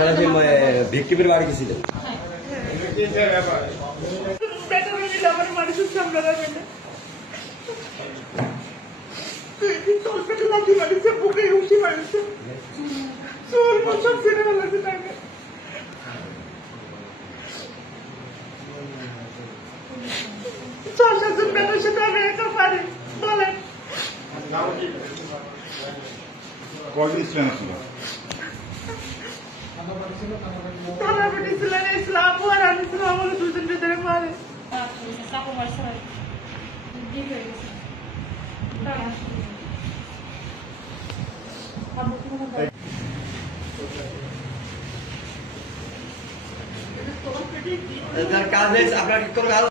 আপনারা যে ভিক্টিমের বাড়ি গেছিলেন বেটা মিলে আমার মানুষের সামনে রাখবে না তলপেটে লাথি মারিছে বুকে উঠি মারিছে চোর সব ছেড়ে ফেলেছে তাকে ছয় সাতজন বেটার সাথে আমি একা পারি বলেন কয়দিন ছিলেন আপনারা তারা বেটি ছিলেন ইসলাম আর আমি আমার দুজন ভেতরে মারে চাকু মারছে ডিপ হয়ে গেছে তার কাজ আপনার কি কোনো কাজ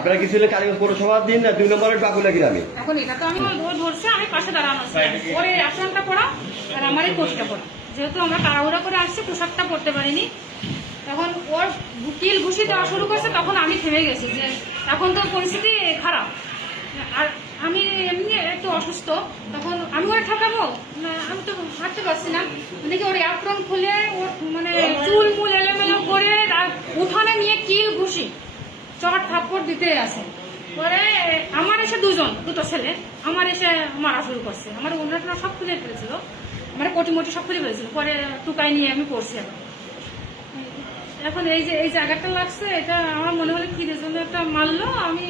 আপনারা কি ছিলেন কালীগঞ্জ পৌরসভার দিন না, দুই নম্বরের বাকুলা গ্রামে এখন এটা তো আমি ধর ধরছে, আমি পাশে দাঁড়ানো আসনটা পড়া আর আমার এই কোচটা পড়া। যেহেতু আমরা তাড়াহুড়া করে আসছি, পোশাকটা পরতে পারিনি। তখন ওর কিল ঘুষি দেওয়া শুরু করছে, তখন আমি থেমে গেছি যে এখন তো পরিস্থিতি খারাপ। আর আমি এমনি একটু অসুস্থ, তখন আমি ওরা ঠকাবো না, আমি তো হাঁটতে পারছি না। দেখি ওর অ্যাপ্রন খুলে ওর মানে চুল মুল এলোমেলো করে উঠানে নিয়ে কিল ঘুষি চট থাপ্পড় দিতে আসে পরে আমার এসে দুজন, দুটো ছেলে, আমার এসে মারা শুরু করছে। আমার অন্যটা সব খুলে ফেলেছিল। আমার কোটি মোটি সব খুলে ফেলেছিল। পরে টুকাই নিয়ে আমি পড়ছি এখন। এখন এই যে, এই জায়গাটা লাগছে, এটা আমার মনে হলো কি জন্য একটা মারলো আমি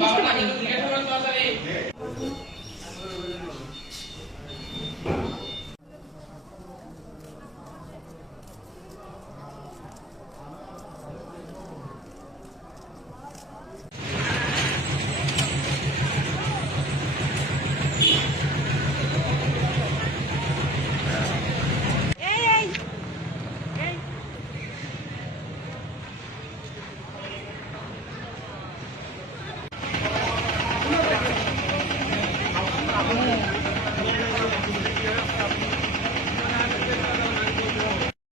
বুঝতে পারিনি। Amen.